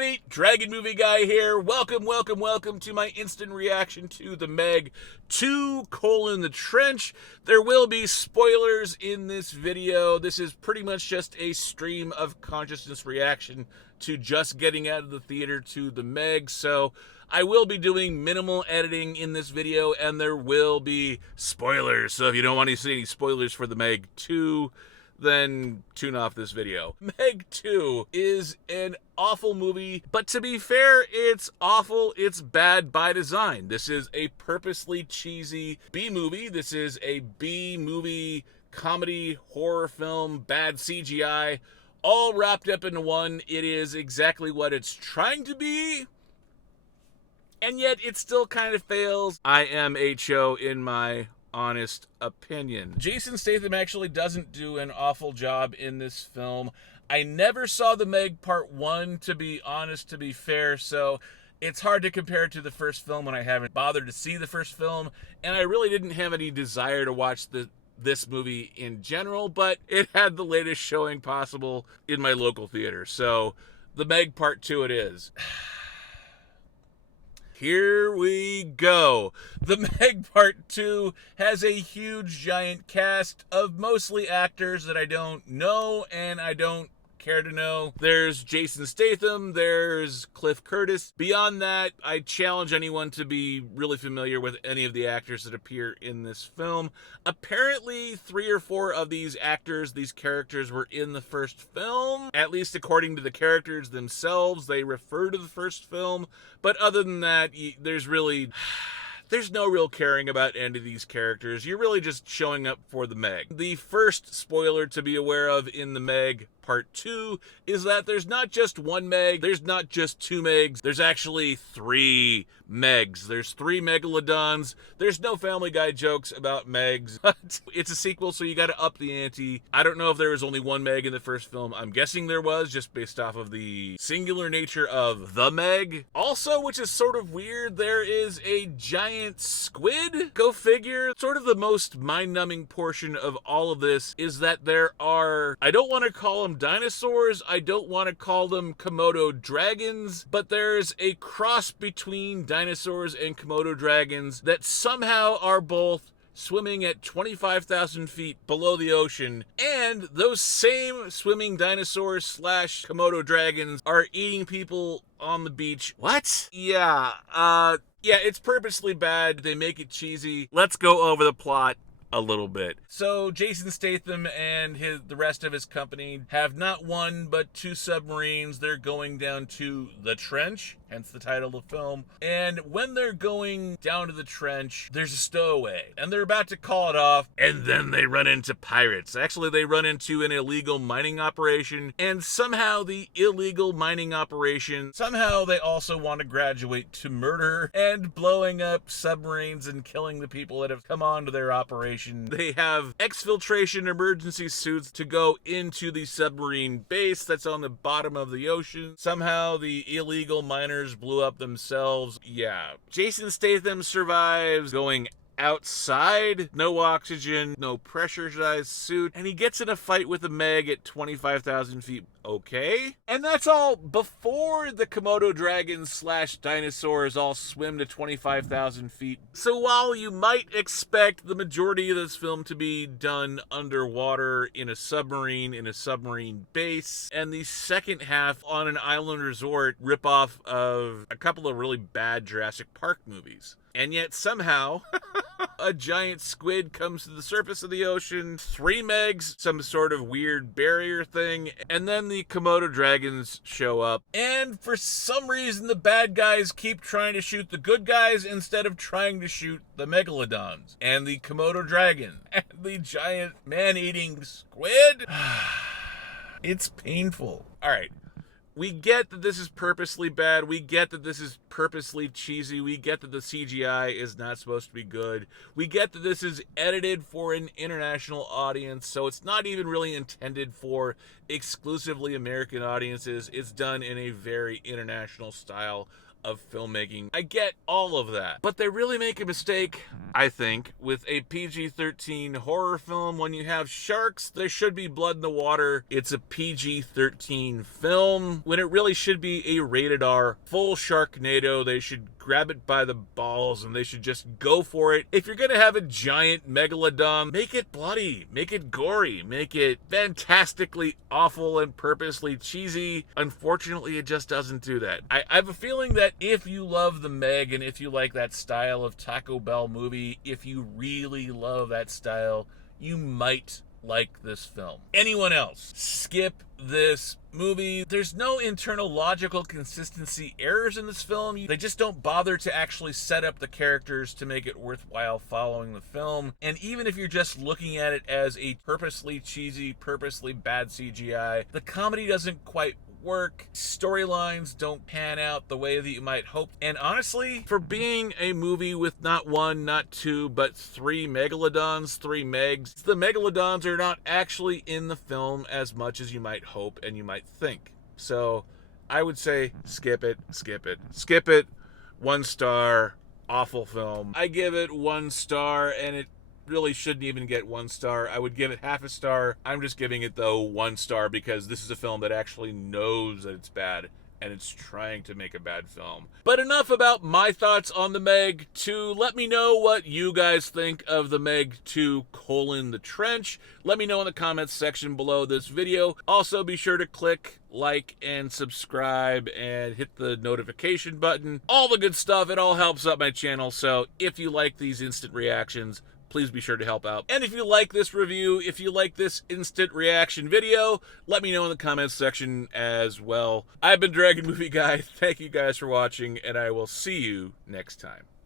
everybody, Dragon Movie Guy here. Welcome to my instant reaction to the MEG 2: The Trench. There will be spoilers in this video. This is pretty much just a stream of consciousness reaction to just getting out of the theater to the MEG, so I will be doing minimal editing in this video, and there will be spoilers. So if you don't want to see any spoilers for the MEG 2, then tune off this video. MEG 2 is an awful movie, but to be fair, it's awful, it's bad by design. This is a purposely cheesy B-movie. This is a B-movie comedy, horror film, bad CGI, all wrapped up into one. It is exactly what it's trying to be, and yet it still kind of fails. I am HO in my honest opinion. Jason Statham actually doesn't do an awful job in this film. I never saw the MEG Part 1, to be honest, to be fair, so it's hard to compare it to the first film when I haven't bothered to see the first film, and I really didn't have any desire to watch this movie in general, but it had the latest showing possible in my local theater, so the MEG Part 2 it is. Here we go. The MEG Part 2 has a huge, giant cast of mostly actors that I don't know and I don't care to know. There's Jason Statham, there's Cliff Curtis. Beyond that, I challenge anyone to be really familiar with any of the actors that appear in this film. Apparently, 3 or 4 of these actors, these characters, were in the first film. At least according to the characters themselves, they refer to the first film. But other than that, there's no real caring about any of these characters. You're really just showing up for the MEG. The first spoiler to be aware of in the MEG Part 2 is that there's not just one MEG, there's not just 2 MEGs, there's actually 3 MEGs. There's 3 Megalodons. There's no Family Guy jokes about MEGs, but it's a sequel, so you gotta up the ante. I don't know if there was only one MEG in the first film. I'm guessing there was, just based off of the singular nature of the MEG. Also, which is sort of weird, there is a giant squid. Go figure. Sort of the most mind-numbing portion of all of this is that there are, I don't want to call them dinosaurs, I don't want to call them Komodo dragons, but there's a cross between dinosaurs and Komodo dragons that somehow are both swimming at 25,000 feet below the ocean, and those same swimming dinosaurs slash Komodo dragons are eating people on the beach. What? Yeah, it's purposely bad. They make it cheesy. Let's go over the plot a little bit. So Jason Statham and the rest of his company have not one but 2 submarines. They're going down to the trench, hence the title of the film. And when they're going down to the trench, there's a stowaway, and they're about to call it off, and then they run into pirates. Actually, they run into an illegal mining operation, and somehow the illegal mining operation, somehow they also want to graduate to murder and blowing up submarines and killing the people that have come onto their operation. They have exfiltration emergency suits to go into the submarine base that's on the bottom of the ocean. Somehow the illegal miners blew up themselves. Yeah. Jason Statham survives going outside, no oxygen, no pressurized suit, and he gets in a fight with a MEG at 25,000 feet. Okay. And that's all before the Komodo dragons slash dinosaurs all swim to 25,000 feet. So while you might expect the majority of this film to be done underwater in a submarine base, and the second half on an island resort ripoff of a couple of really bad Jurassic Park movies. And yet somehow a giant squid comes to the surface of the ocean, 3 MEGs, some sort of weird barrier thing, and then the Komodo dragons show up. And for some reason, the bad guys keep trying to shoot the good guys instead of trying to shoot the Megalodons and the Komodo dragon and the giant man-eating squid. It's painful. All right. We get that this is purposely bad. We get that this is purposely cheesy. We get that the CGI is not supposed to be good. We get that this is edited for an international audience, so it's not even really intended for exclusively American audiences. It's done in a very international style of filmmaking. I get all of that. But they really make a mistake, I think, with a PG-13 horror film. When you have sharks, there should be blood in the water. It's a PG-13 film when it really should be a rated R full Sharknado. They should grab it by the balls and they should just go for it. If you're gonna have a giant megalodon, make it bloody, make it gory, make it fantastically awful and purposely cheesy. Unfortunately, it just doesn't do that. I have a feeling that if you love the Meg and if you like that style of Taco Bell movie, if you really love that style, you might like this film. Anyone else, skip this movie. There's no internal logical consistency errors in this film. They just don't bother to actually set up the characters to make it worthwhile following the film. And even if you're just looking at it as a purposely cheesy, purposely bad CGI, the comedy doesn't quite work. Storylines don't pan out the way that you might hope. And honestly, for being a movie with not one, not two, but three megalodons, three Megs, the megalodons are not actually in the film as much as you might hope and you might think. So I would say skip it, skip it, skip it. 1 star, awful film. I give it 1 star, and it really shouldn't even get 1 star. I would give it half a star. I'm just giving it, though, 1 star because this is a film that actually knows that it's bad and it's trying to make a bad film. But enough about my thoughts on the Meg 2. Let me know what you guys think of the Meg 2: The Trench. Let me know in the comments section below this video. Also, be sure to click like and subscribe and hit the notification button. All the good stuff. It all helps out my channel. So if you like these instant reactions, please be sure to help out. And if you like this review, if you like this instant reaction video, let me know in the comments section as well. I've been Dragon Movie Guy. Thank you guys for watching, and I will see you next time.